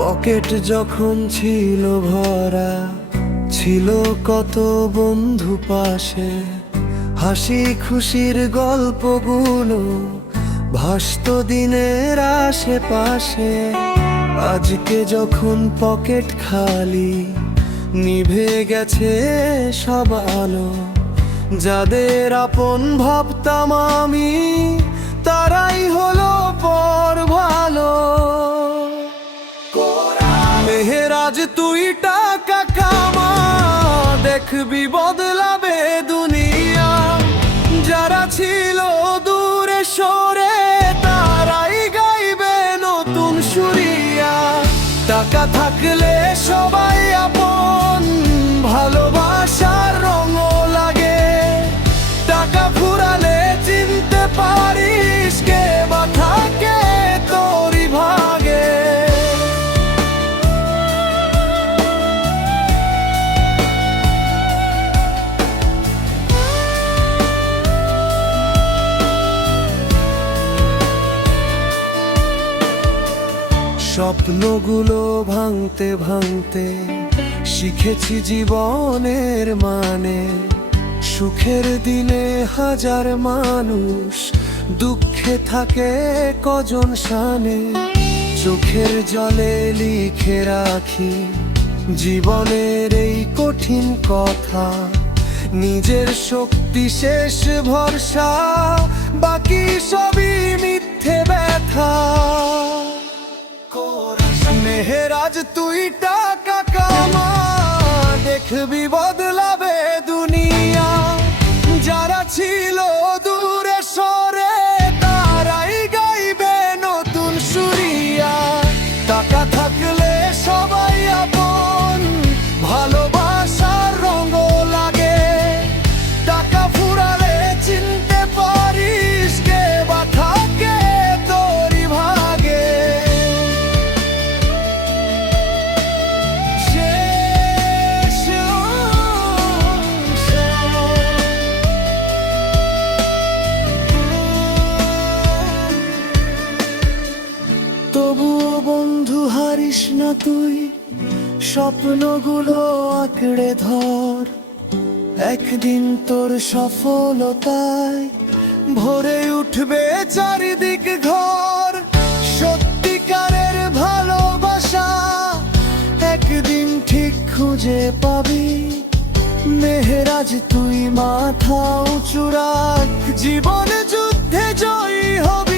Pocket যখন ছিল ভরা, ছিল কত বন্ধু পাশে, হাসি খুশির গল্পগুলো ভাসত দিনের আশেপাশে। আজকে যখন পকেট খালি, নিভে গেছে সব আলো, যাদের আপন ভাবতাম আমি তারাই হলো পর ভালো। মেহেরাজ তুই টাকা কামা, দেখবি বদলাবে দুনিয়া। যারা ছিল দূরে সরে তারাই গাইবে নতুন সুরিয়া। টাকা থাকলে সবাই আপন, ভালোবাসার রঙও লাগে। টাকা ফুরালে চিনতে পারিস কে বা থাকে তোরই ভাগে। স্বপ্নগুলো ভাঙতে ভাঙতে শিখেছি জীবনের মানে। সুখের দিনে হাজার মানুষ, দুঃখে থাকে কজন শানে। চোখের জলে লিখে রাখি জীবনের এই কঠিন কথা। নিজের শক্তি শেষ ভরসা, বাকি সবই মিথ্যে ব্যথা। মেহেরাজ তুই টাকা কামা, দেখবি বদলাবে দুনিয়া। যারা ছিল দূরে সরে তারাই গাইবে নতুন সুরিয়া। টাকা থাকলে সবাই আপন, ভালোবাসার রঙও লাগে। টাকা ফুরালে চিনতে পারিস কে বা থাকে তোরই ভাগে। তবুও বন্ধু হারিস না তুই, স্বপ্নগুলো আঁকড়ে ধর। একদিন তোর সফলতায় ভরে উঠবে চারিদিক ঘর। সত্যিকারের ভালোবাসা একদিন ঠিক খুঁজে পাবি। মেহেরাজ তুই মাথা উঁচু রাখ, জীবন যুদ্ধে জয়ী হবে।